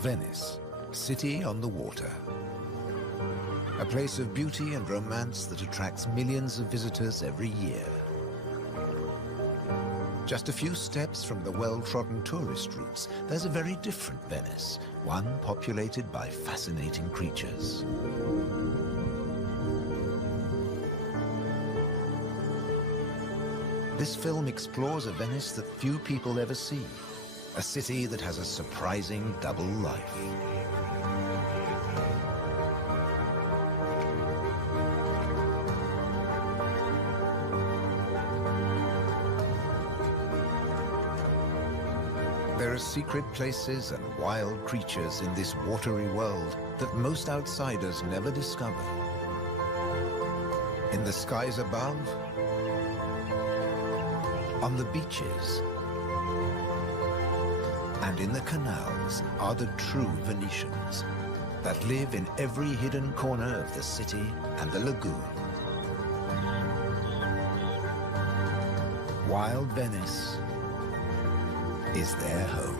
Venice, city on the water. A place of beauty and romance that attracts millions of visitors every year. Just a few steps from the well-trodden tourist routes, there's a very different Venice, one populated by fascinating creatures. This film explores a Venice that few people ever see, a city that has a surprising double life. There are secret places and wild creatures in this watery world that most outsiders never discover. In the skies above, on the beaches, and in the canals are the true Venetians that live in every hidden corner of the city and the lagoon. Wild Venice is their home.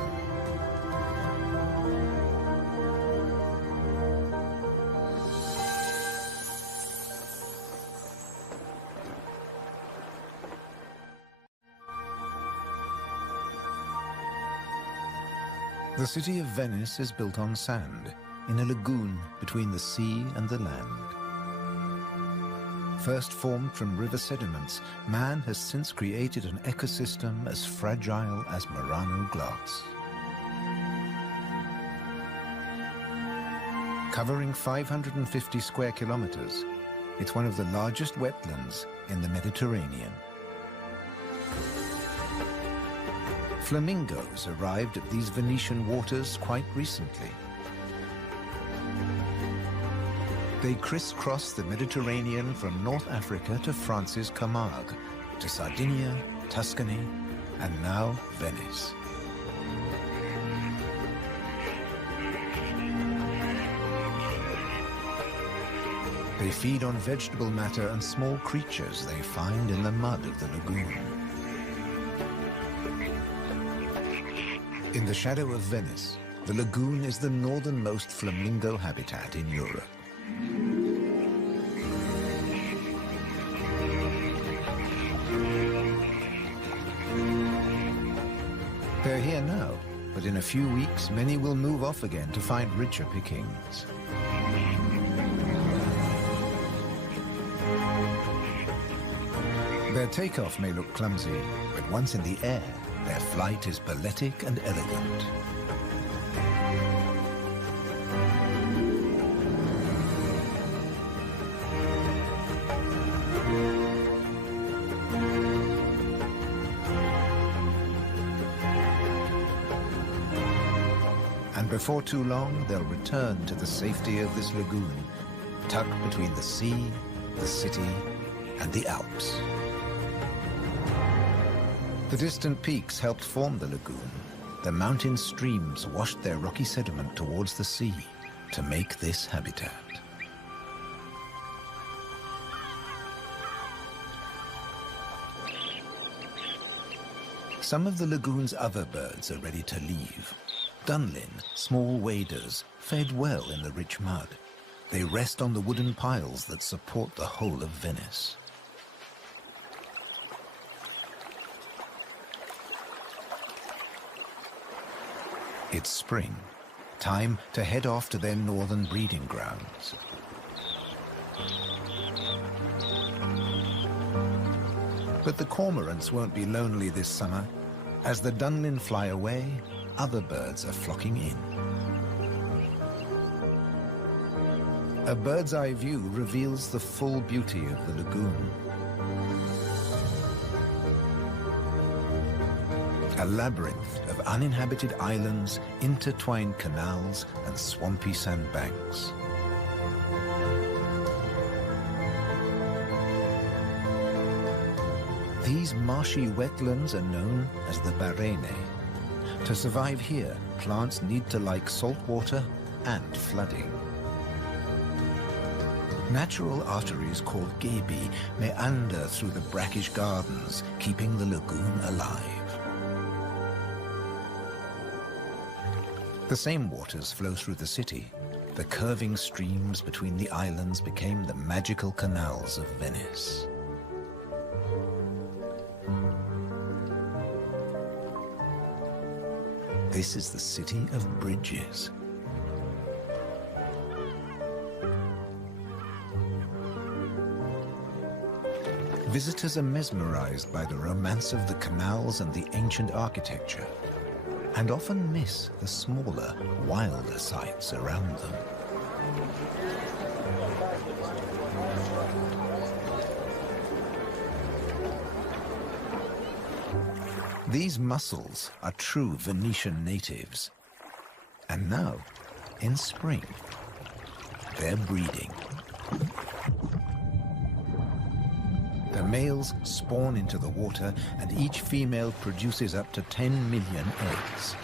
The city of Venice is built on sand, in a lagoon between the sea and the land. First formed from river sediments, man has since created an ecosystem as fragile as Murano glass. Covering 550 square kilometers, it's one of the largest wetlands in the Mediterranean. Flamingos arrived at these Venetian waters quite recently. They crisscross the Mediterranean from North Africa to France's Camargue, to Sardinia, Tuscany, and now Venice. They feed on vegetable matter and small creatures they find in the mud of the lagoon. In the shadow of Venice, the lagoon is the northernmost flamingo habitat in Europe. They're here now, but in a few weeks, many will move off again to find richer pickings. Their takeoff may look clumsy, but once in the air, their flight is balletic and elegant. And before too long, they'll return to the safety of this lagoon, tucked between the sea, the city, and the Alps. The distant peaks helped form the lagoon. The mountain streams washed their rocky sediment towards the sea to make this habitat. Some of the lagoon's other birds are ready to leave. Dunlin, small waders, fed well in the rich mud. They rest on the wooden piles that support the whole of Venice. It's spring, time to head off to their northern breeding grounds. But the cormorants won't be lonely this summer. As the Dunlin fly away, other birds are flocking in. A bird's eye view reveals the full beauty of the lagoon. A labyrinth of uninhabited islands, intertwined canals, and swampy sandbanks. These marshy wetlands are known as the Barene. To survive here, plants need to like salt water and flooding. Natural arteries called gabi meander through the brackish gardens, keeping the lagoon alive. The same waters flow through the city. The curving streams between the islands became the magical canals of Venice. This is the city of bridges. Visitors are mesmerized by the romance of the canals and the ancient architecture, and often miss the smaller, wilder sights around them. These mussels are true Venetian natives. And now, in spring, they're breeding. The males spawn into the water, and each female produces up to 10 million eggs.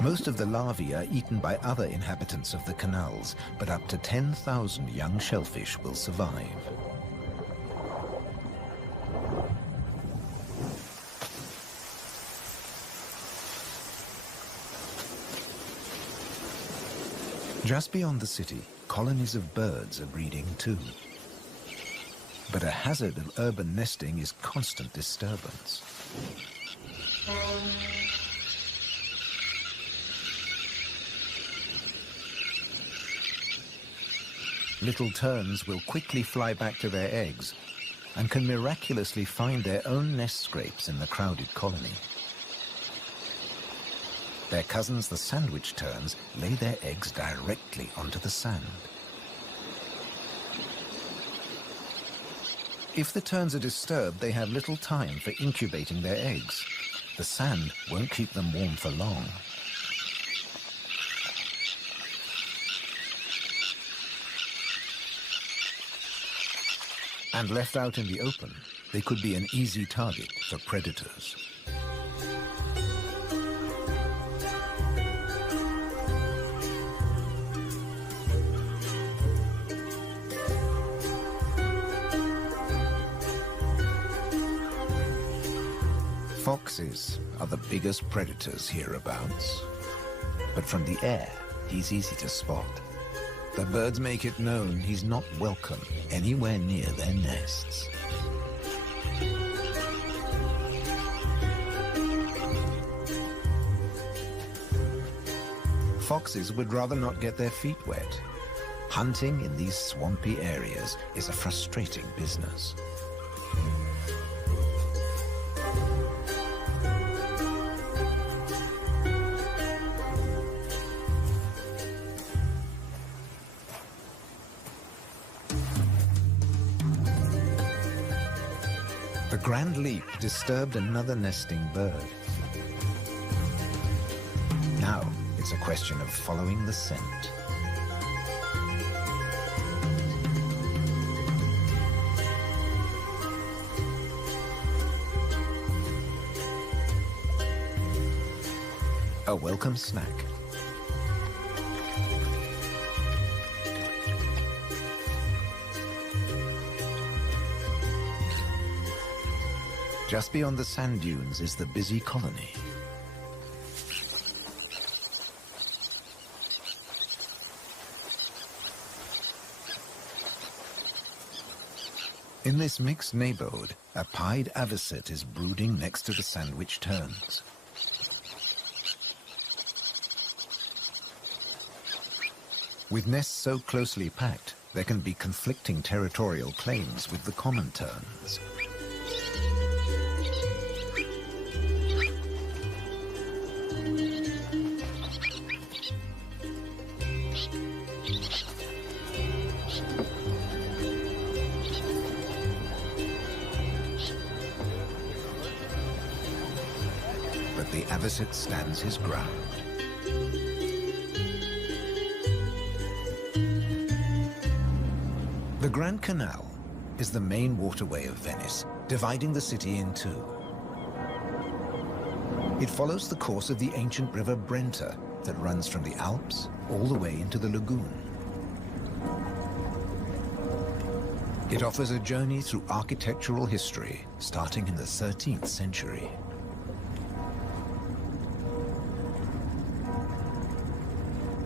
Most of the larvae are eaten by other inhabitants of the canals, but up to 10,000 young shellfish will survive. Just beyond the city, colonies of birds are breeding too. But a hazard of urban nesting is constant disturbance. Little terns will quickly fly back to their eggs and can miraculously find their own nest scrapes in the crowded colony. Their cousins, the sandwich terns, lay their eggs directly onto the sand. If the terns are disturbed, they have little time for incubating their eggs. The sand won't keep them warm for long. And left out in the open, they could be an easy target for predators. Foxes are the biggest predators hereabouts. But from the air, he's easy to spot. The birds make it known he's not welcome anywhere near their nests. Foxes would rather not get their feet wet. Hunting in these swampy areas is a frustrating business. The grand leap disturbed another nesting bird. Now it's a question of following the scent. A welcome snack. Just beyond the sand dunes is the busy colony. In this mixed neighborhood, a pied avocet is brooding next to the sandwich terns. With nests so closely packed, there can be conflicting territorial claims with the common terns. But the avocet stands his ground. The Grand Canal is the main waterway of Venice, dividing the city in two. It follows the course of the ancient river Brenta that runs from the Alps all the way into the lagoon. It offers a journey through architectural history starting in the 13th century.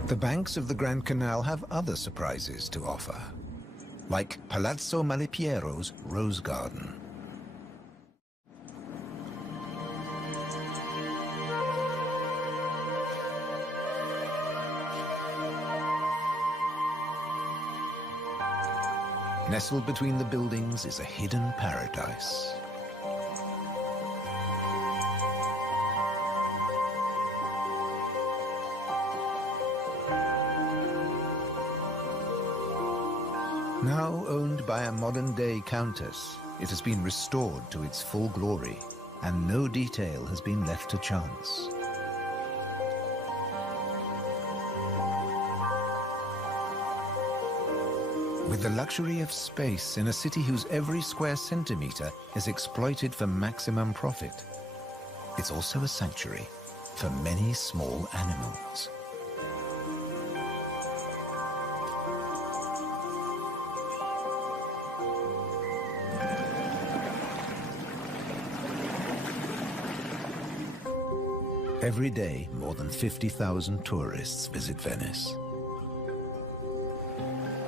The banks of the Grand Canal have other surprises to offer, like Palazzo Malipiero's Rose Garden. Nestled between the buildings is a hidden paradise. Now owned by a modern-day countess, it has been restored to its full glory, and no detail has been left to chance. With the luxury of space in a city whose every square centimeter is exploited for maximum profit, it's also a sanctuary for many small animals. Every day, more than 50,000 tourists visit Venice.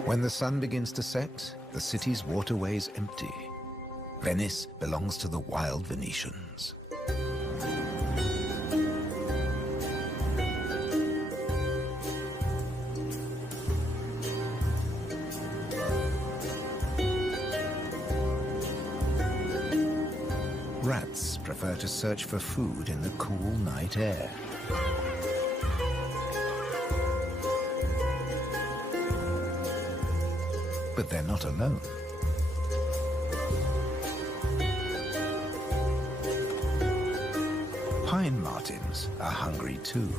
When the sun begins to set, the city's waterways empty. Venice belongs to the wild Venetians. Rats prefer to search for food in the cool night air. But they're not alone. Pine martins are hungry too,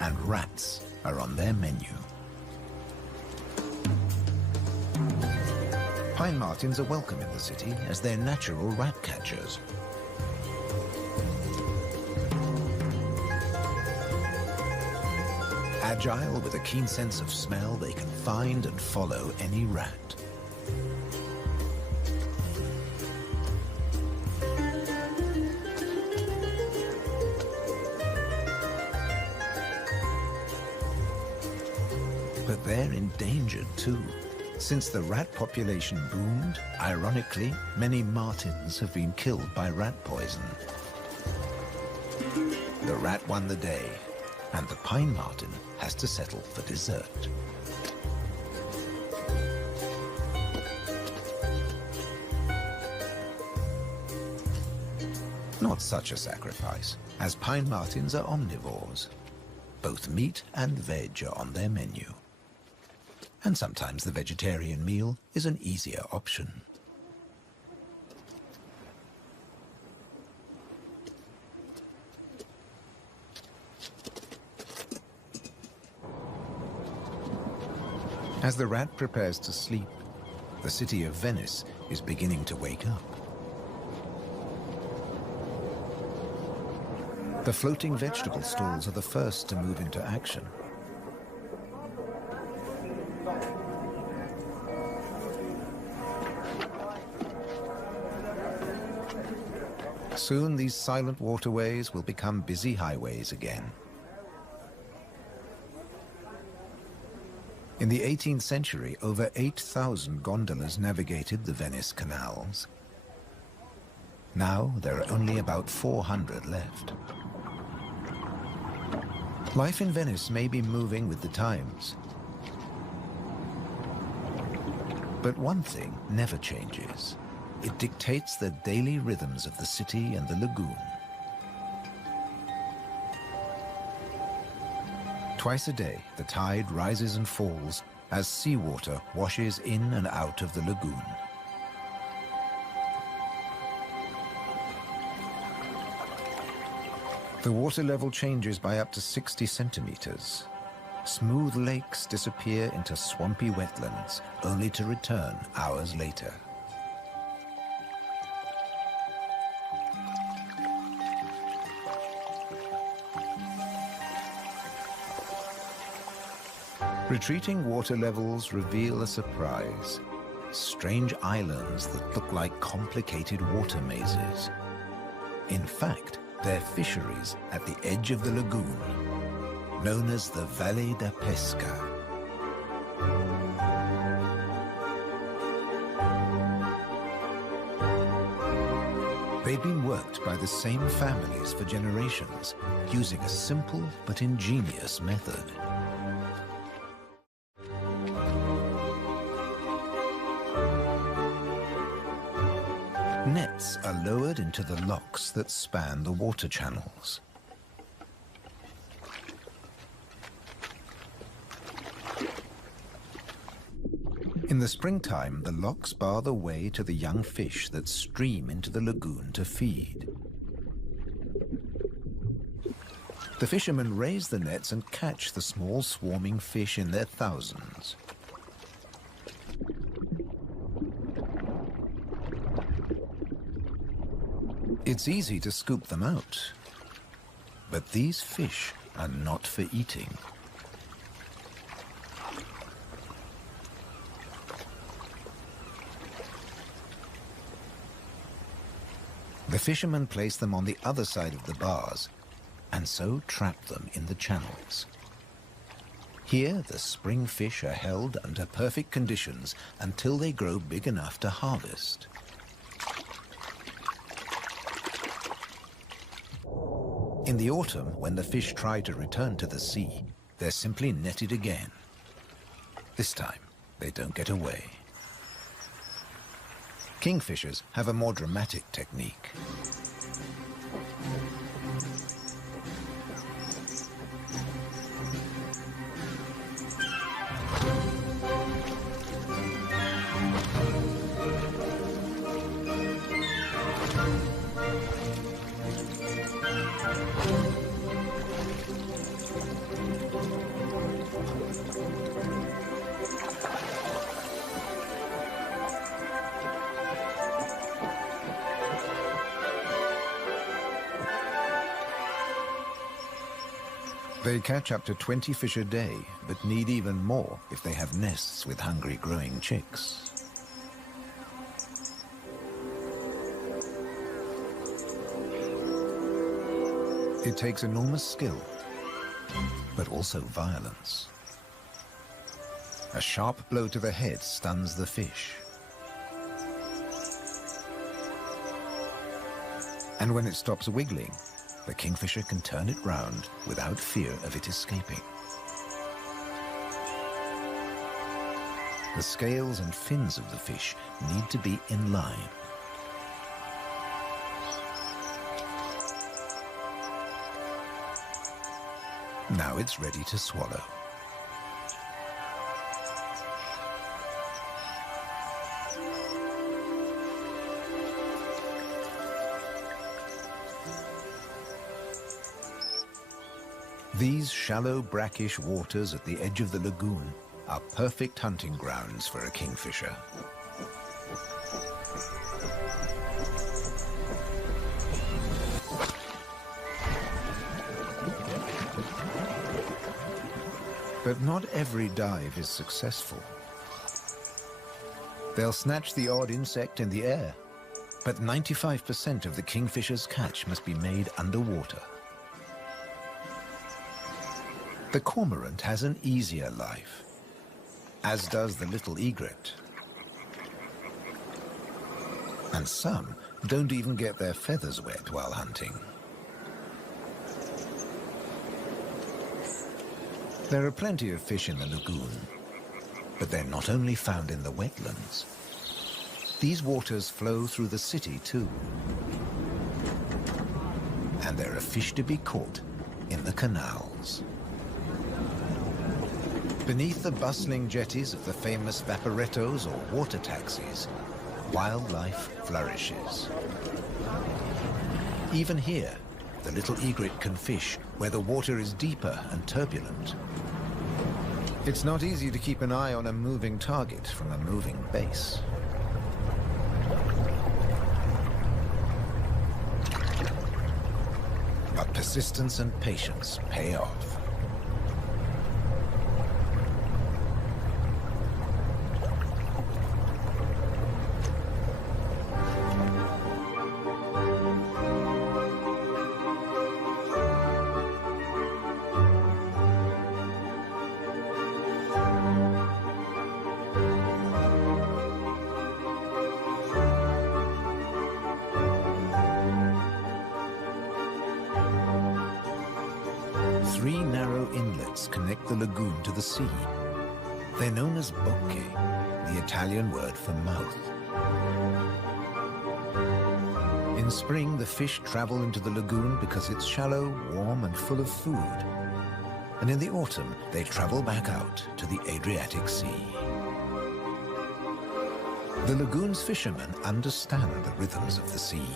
and rats are on their menu. Pine martins are welcome in the city as they're natural rat catchers. Agile with a keen sense of smell, they can find and follow any rat. But they're endangered too. Since the rat population boomed, ironically, many martins have been killed by rat poison. The rat won the day, and the pine marten has to settle for dessert. Not such a sacrifice, as pine martens are omnivores. Both meat and veg are on their menu. And sometimes the vegetarian meal is an easier option. As the rat prepares to sleep, the city of Venice is beginning to wake up. The floating vegetable stalls are the first to move into action. Soon these silent waterways will become busy highways again. In the 18th century, over 8,000 gondolas navigated the Venice canals. Now there are only about 400 left. Life in Venice may be moving with the times. But one thing never changes. It dictates the daily rhythms of the city and the lagoon. Twice a day, the tide rises and falls as seawater washes in and out of the lagoon. The water level changes by up to 60 centimeters. Smooth lakes disappear into swampy wetlands, only to return hours later. Retreating water levels reveal a surprise. Strange islands that look like complicated water mazes. In fact, they're fisheries at the edge of the lagoon. known as the Valle da Pesca. They've been worked by the same families for generations, using a simple but ingenious method. Nets are lowered into the locks that span the water channels. In the springtime, the locks bar the way to the young fish that stream into the lagoon to feed. The fishermen raise the nets and catch the small swarming fish in their thousands. It's easy to scoop them out, but these fish are not for eating. The fishermen place them on the other side of the bars and so trap them in the channels. Here, the spring fish are held under perfect conditions until they grow big enough to harvest. In the autumn, when the fish try to return to the sea, they're simply netted again. This time, they don't get away. Kingfishers have a more dramatic technique. They catch up to 20 fish a day, but need even more if they have nests with hungry growing chicks. It takes enormous skill, but also violence. A sharp blow to the head stuns the fish. And when it stops wiggling, the kingfisher can turn it round without fear of it escaping. The scales and fins of the fish need to be in line. Now it's ready to swallow. These shallow, brackish waters at the edge of the lagoon are perfect hunting grounds for a kingfisher. But not every dive is successful. They'll snatch the odd insect in the air, but 95% of the kingfisher's catch must be made underwater. The cormorant has an easier life, as does the little egret. And some don't even get their feathers wet while hunting. There are plenty of fish in the lagoon, but they're not only found in the wetlands. These waters flow through the city too. And there are fish to be caught in the canals. Beneath the bustling jetties of the famous vaporettos or water taxis, wildlife flourishes. Even here, the little egret can fish where the water is deeper and turbulent. It's not easy to keep an eye on a moving target from a moving base. But persistence and patience pay off. lakes connect the lagoon to the sea. They're known as bocche, the Italian word for mouth. In spring, the fish travel into the lagoon because it's shallow, warm, and full of food. And in the autumn, they travel back out to the Adriatic Sea. The lagoon's fishermen understand the rhythms of the sea.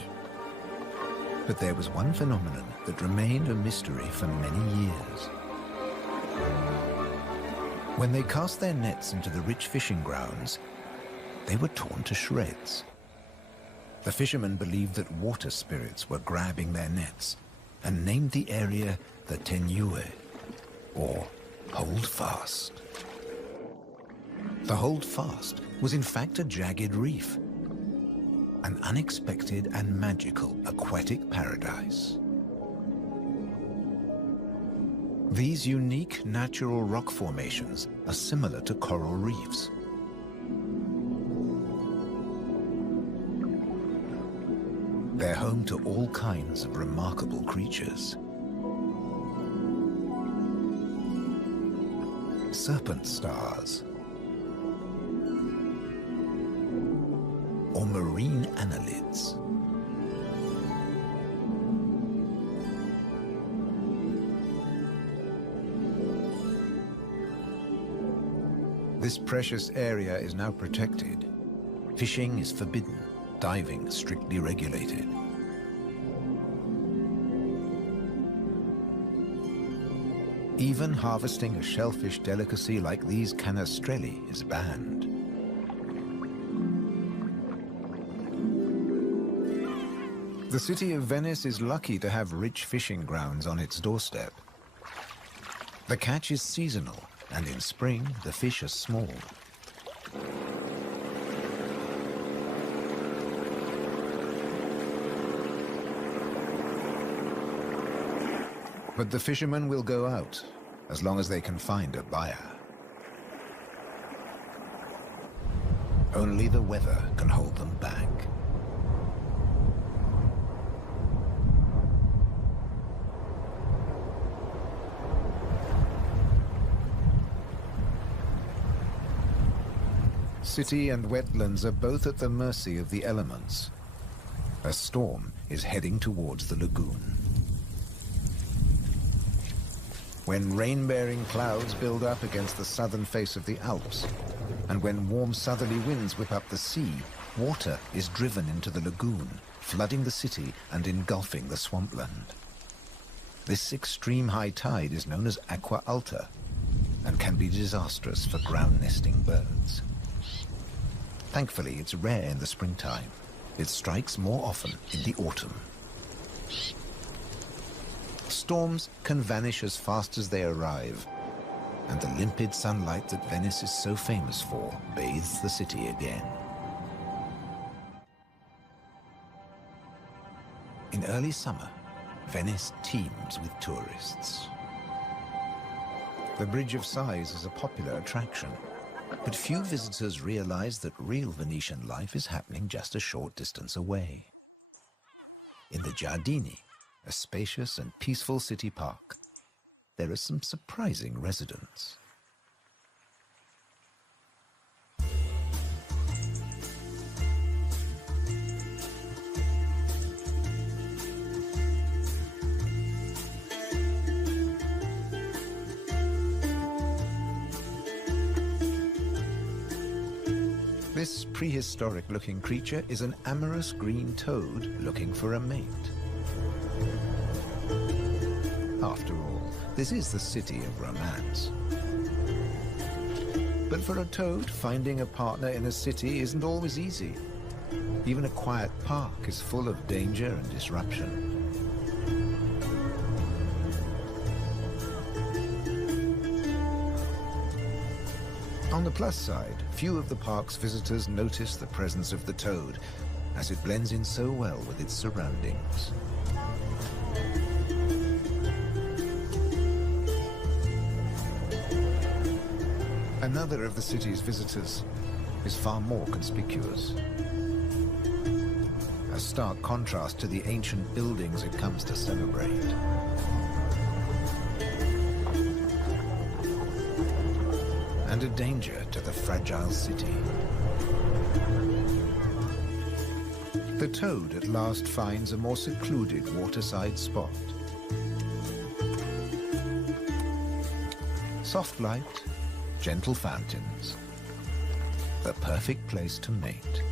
But there was one phenomenon that remained a mystery for many years. When they cast their nets into the rich fishing grounds, they were torn to shreds. The fishermen believed that water spirits were grabbing their nets and named the area the Tenue, or Hold Fast. The Hold Fast was in fact a jagged reef, an unexpected and magical aquatic paradise. These unique natural rock formations are similar to coral reefs. They're home to all kinds of remarkable creatures. Serpent stars, or marine annelids. This precious area is now protected. Fishing is forbidden, diving strictly regulated. Even harvesting a shellfish delicacy like these canestrelli is banned. The city of Venice is lucky to have rich fishing grounds on its doorstep. The catch is seasonal, and in spring, the fish are small. But the fishermen will go out, as long as they can find a buyer. Only the weather can hold them back. City and wetlands are both at the mercy of the elements. A storm is heading towards the lagoon. When rain-bearing clouds build up against the southern face of the Alps, and when warm southerly winds whip up the sea, water is driven into the lagoon, flooding the city and engulfing the swampland. This extreme high tide is known as aqua alta and can be disastrous for ground-nesting birds. Thankfully, it's rare in the springtime. It strikes more often in the autumn. Storms can vanish as fast as they arrive, and the limpid sunlight that Venice is so famous for bathes the city again. In early summer, Venice teems with tourists. The Bridge of Sighs is a popular attraction, but few visitors realize that real Venetian life is happening just a short distance away. In the Giardini, a spacious and peaceful city park, there are some surprising residents. This prehistoric-looking creature is an amorous green toad looking for a mate. After all, this is the city of romance. But for a toad, finding a partner in a city isn't always easy. Even a quiet park is full of danger and disruption. On the plus side, few of the park's visitors notice the presence of the toad, as it blends in so well with its surroundings. Another of the city's visitors is far more conspicuous. A stark contrast to the ancient buildings it comes to celebrate. and a danger to the fragile city. The toad at last finds a more secluded waterside spot. Soft light, gentle fountains, the perfect place to mate.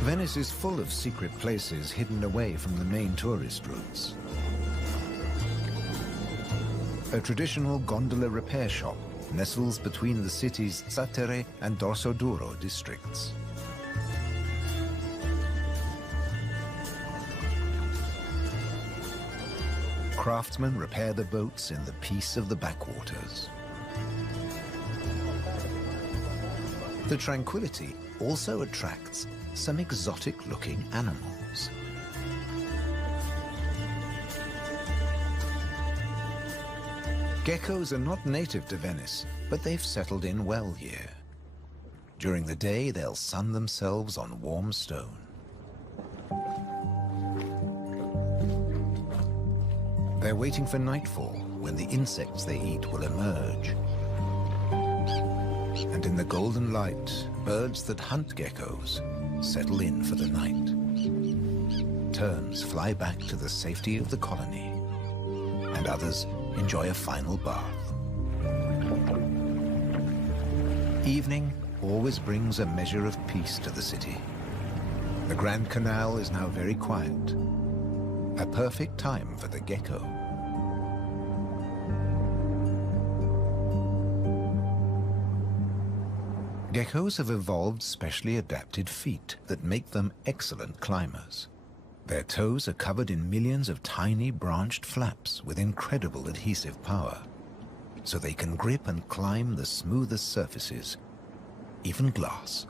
Venice is full of secret places hidden away from the main tourist routes. A traditional gondola repair shop nestles between the city's Zattere and Dorsoduro districts. Craftsmen repair the boats in the peace of the backwaters. The tranquility also attracts some exotic-looking animals. Geckos are not native to Venice, but they've settled in well here. During the day, they'll sun themselves on warm stone. They're waiting for nightfall, when the insects they eat will emerge. And in the golden light, birds that hunt geckos settle in for the night. Terns fly back to the safety of the colony, and others enjoy a final bath. Evening always brings a measure of peace to the city. The Grand Canal is now very quiet, a perfect time for the gecko. Geckos have evolved specially adapted feet that make them excellent climbers. Their toes are covered in millions of tiny branched flaps with incredible adhesive power, so they can grip and climb the smoothest surfaces, even glass.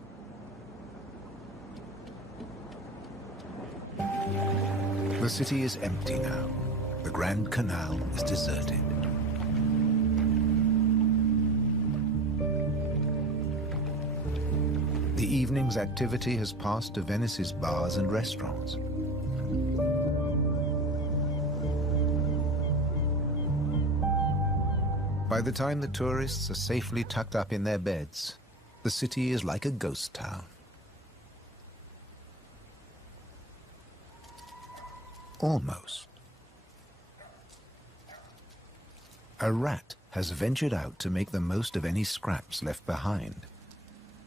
The city is empty now. The Grand Canal is deserted. The evening's activity has passed to Venice's bars and restaurants. By the time the tourists are safely tucked up in their beds, the city is like a ghost town. Almost. A rat has ventured out to make the most of any scraps left behind.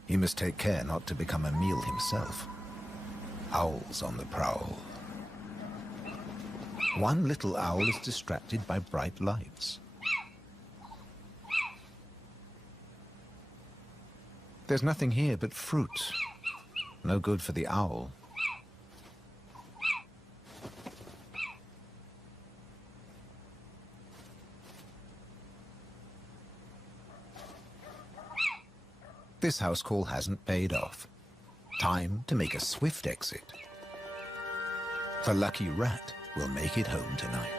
He must take care not to become a meal himself. Owls on the prowl. One little owl is distracted by bright lights. There's nothing here but fruit. No good for the owl. This house call hasn't paid off. Time to make a swift exit. The lucky rat will make it home tonight.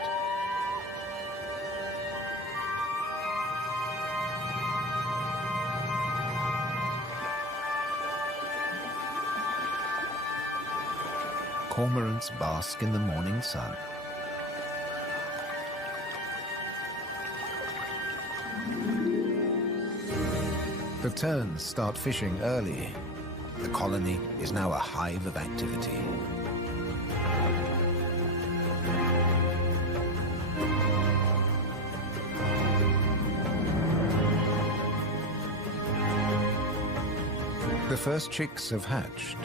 Cormorants bask in the morning sun. The terns start fishing early. The colony is now a hive of activity. The first chicks have hatched.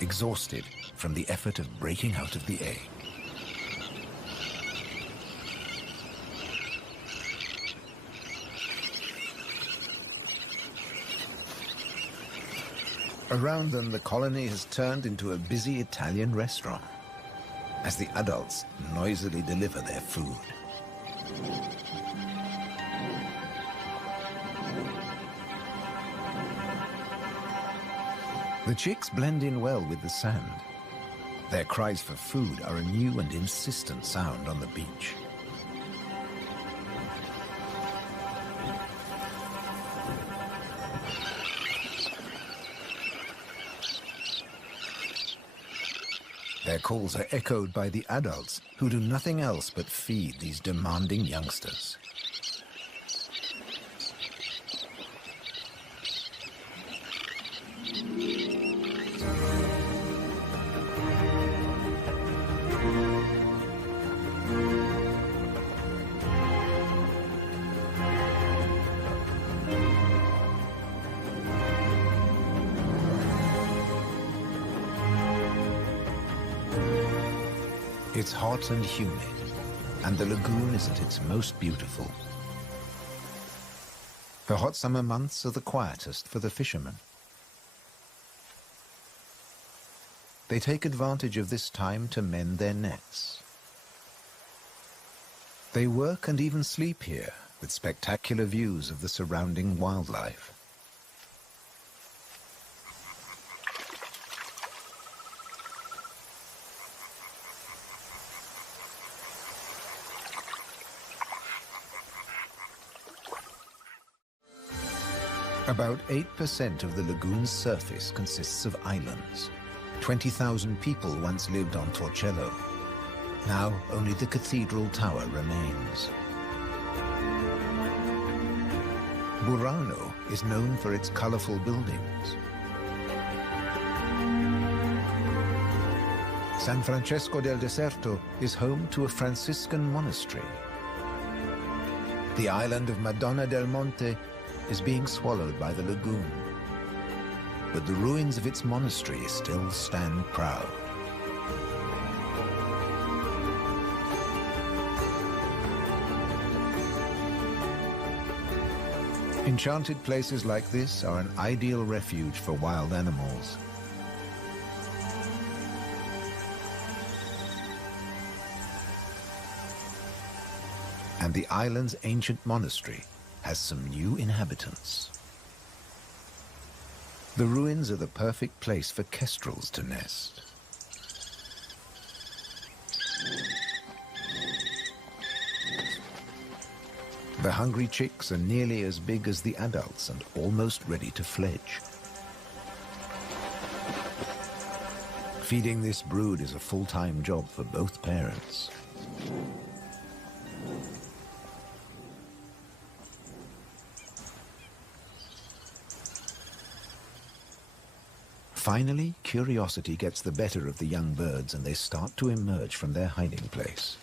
Exhausted from the effort of breaking out of the egg. Around them, the colony has turned into a busy Italian restaurant as the adults noisily deliver their food. The chicks blend in well with the sand. Their cries for food are a new and insistent sound on the beach. Their Their calls are echoed by the adults, who do nothing else but feed these demanding youngsters. It's hot and humid, and the lagoon is at its most beautiful. The hot summer months are the quietest for the fishermen. They take advantage of this time to mend their nets. They work and even sleep here, with spectacular views of the surrounding wildlife. About 8% of the lagoon's surface consists of islands. 20,000 people once lived on Torcello. Now only the cathedral tower remains. Burano is known for its colorful buildings. San Francesco del Deserto is home to a Franciscan monastery. The island of Madonna del Monte is being swallowed by the lagoon, but the ruins of its monastery still stand proud. Enchanted places like this are an ideal refuge for wild animals. And the island's ancient monastery has some new inhabitants. The ruins are the perfect place for kestrels to nest. The hungry chicks are nearly as big as the adults and almost ready to fledge. Feeding this brood is a full-time job for both parents. Finally, curiosity gets the better of the young birds and they start to emerge from their hiding place.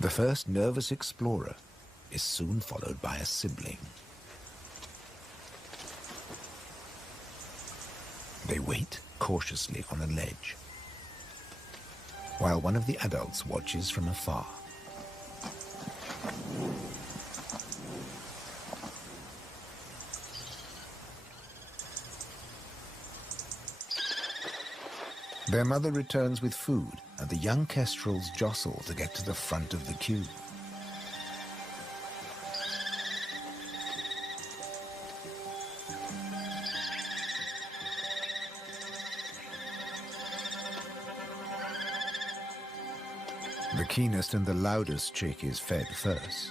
The first nervous explorer is soon followed by a sibling. They wait cautiously on a ledge, while one of the adults watches from afar. Their mother returns with food, and the young kestrels jostle to get to the front of the queue. The keenest and the loudest chick is fed first.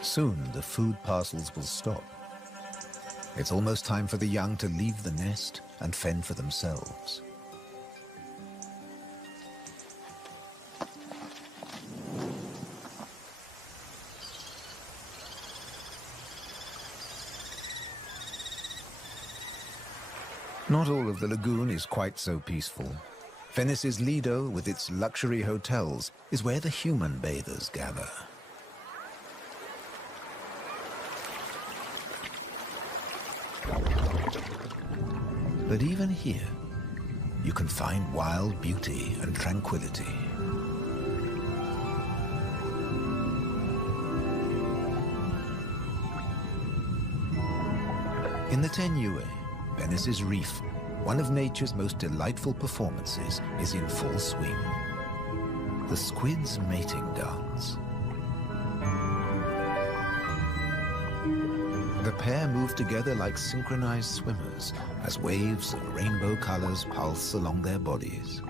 Soon the food parcels will stop. It's almost time for the young to leave the nest and fend for themselves. Not all of the lagoon is quite so peaceful. Venice's Lido, with its luxury hotels, is where the human bathers gather. But even here, you can find wild beauty and tranquility. In the Tenue, Venice's reef, one of nature's most delightful performances is in full swing. The squid's mating dance. The pair move together like synchronized swimmers as waves of rainbow colors pulse along their bodies.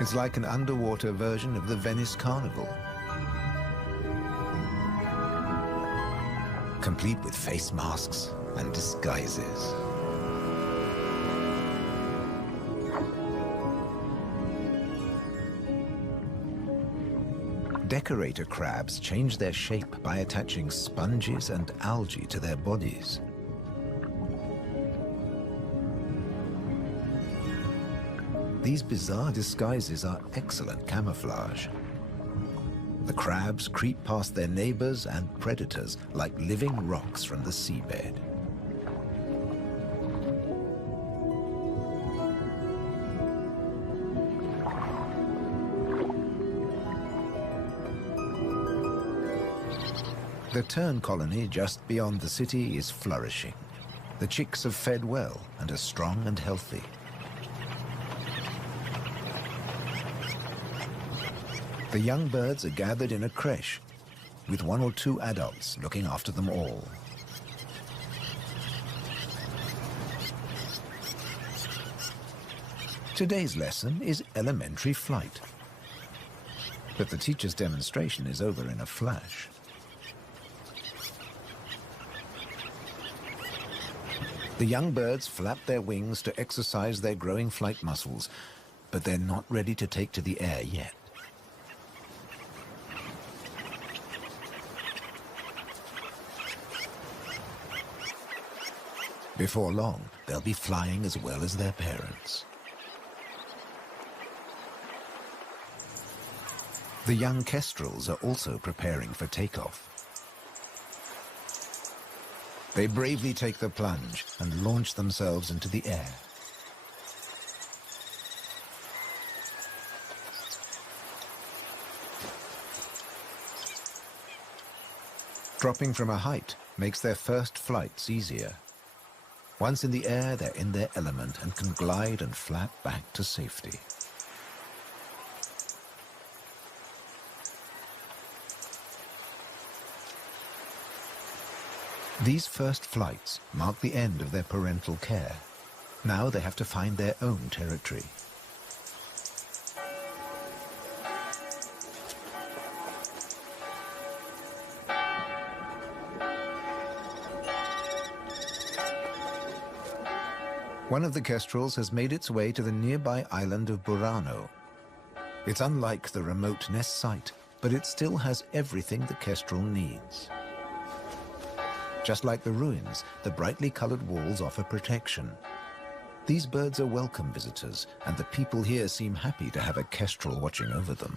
It's like an underwater version of the Venice Carnival, complete with face masks and disguises. Decorator crabs change their shape by attaching sponges and algae to their bodies. These bizarre disguises are excellent camouflage. The crabs creep past their neighbors and predators like living rocks from the seabed. The tern colony just beyond the city is flourishing. The chicks have fed well and are strong and healthy. The young birds are gathered in a creche, with 1 or 2 adults looking after them all. Today's lesson is elementary flight, but the teacher's demonstration is over in a flash. The young birds flap their wings to exercise their growing flight muscles, but they're not ready to take to the air yet. Before long, they'll be flying as well as their parents. The young kestrels are also preparing for takeoff. They bravely take the plunge and launch themselves into the air. Dropping from a height makes their first flights easier. Once in the air, they're in their element and can glide and flap back to safety. These first flights mark the end of their parental care. Now they have to find their own territory. One of the kestrels has made its way to the nearby island of Burano. It's unlike the remote nest site, but it still has everything the kestrel needs. Just like the ruins, the brightly colored walls offer protection. These birds are welcome visitors, and the people here seem happy to have a kestrel watching over them.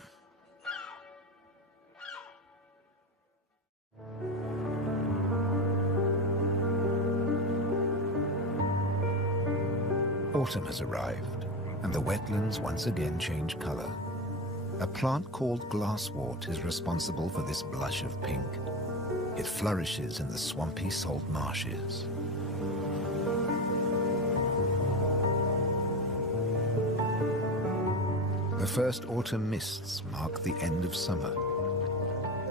Autumn has arrived, and the wetlands once again change color. A plant called glasswort is responsible for this blush of pink. It flourishes in the swampy salt marshes. The first autumn mists mark the end of summer.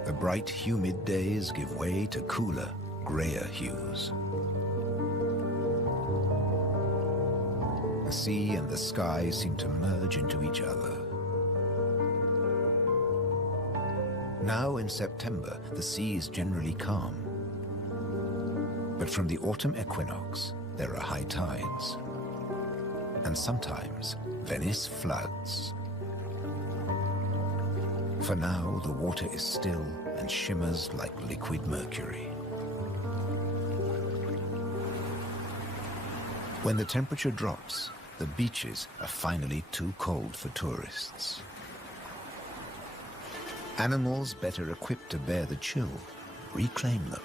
The bright, humid days give way to cooler, grayer hues. The sea and the sky seem to merge into each other. Now in September, the sea is generally calm. But from the autumn equinox, there are high tides. And sometimes, Venice floods. For now, the water is still and shimmers like liquid mercury. When the temperature drops, the beaches are finally too cold for tourists. Animals better equipped to bear the chill reclaim them.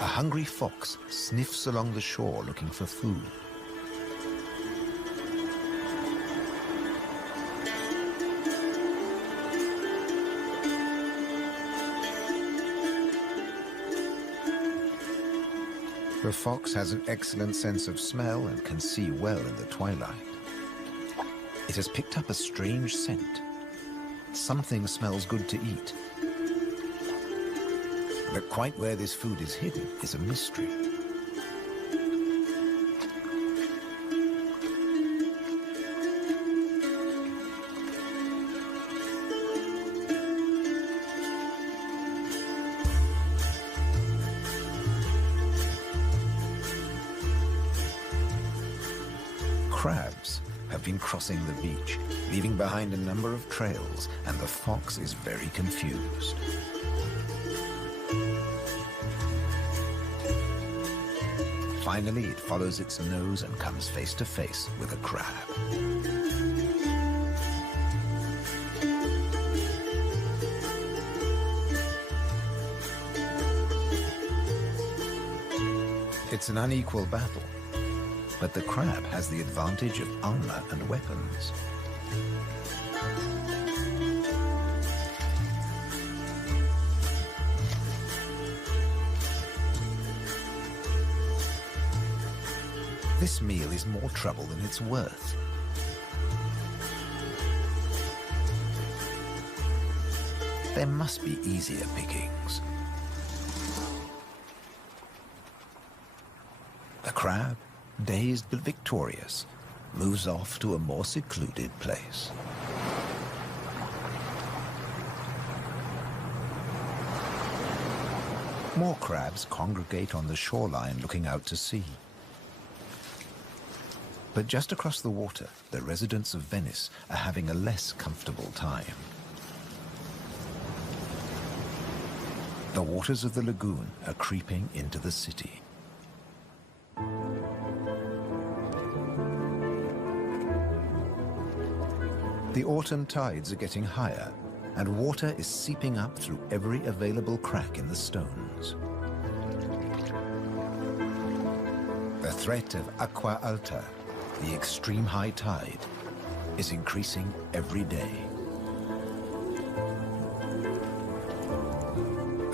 A hungry fox sniffs along the shore looking for food. The fox has an excellent sense of smell and can see well in the twilight. It has picked up a strange scent. Something smells good to eat. But quite where this food is hidden is a mystery. Crabs have been crossing the beach, leaving behind a number of trails, and the fox is very confused. Finally, it follows its nose and comes face to face with a crab. It's an unequal battle, but the crab has the advantage of armor and weapons. This meal is more trouble than it's worth. There must be easier pickings. The crab, dazed but victorious, moves off to a more secluded place. More crabs congregate on the shoreline looking out to sea. But just across the water, the residents of Venice are having a less comfortable time. The waters of the lagoon are creeping into the city. The autumn tides are getting higher, and water is seeping up through every available crack in the stones. The threat of acqua alta, the extreme high tide, is increasing every day.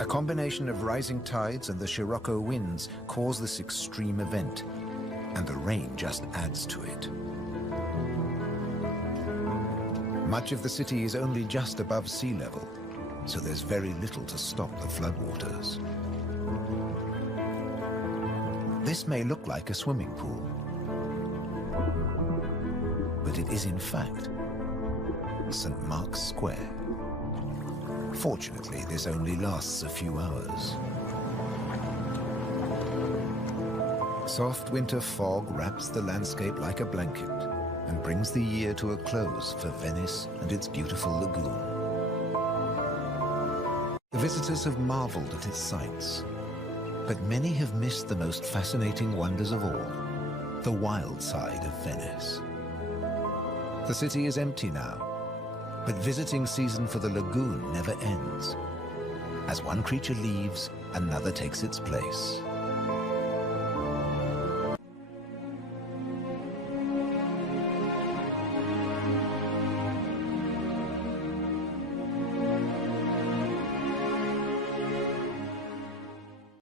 A combination of rising tides and the Scirocco winds cause this extreme event, and the rain just adds to it. Much of the city is only just above sea level, so there's very little to stop the floodwaters. This may look like a swimming pool, but it is in fact St. Mark's Square. Fortunately, this only lasts a few hours. Soft winter fog wraps the landscape like a blanket and brings the year to a close for Venice and its beautiful lagoon. The visitors have marveled at its sights, but many have missed the most fascinating wonders of all, the wild side of Venice. The city is empty now, but visiting season for the lagoon never ends. As one creature leaves, another takes its place.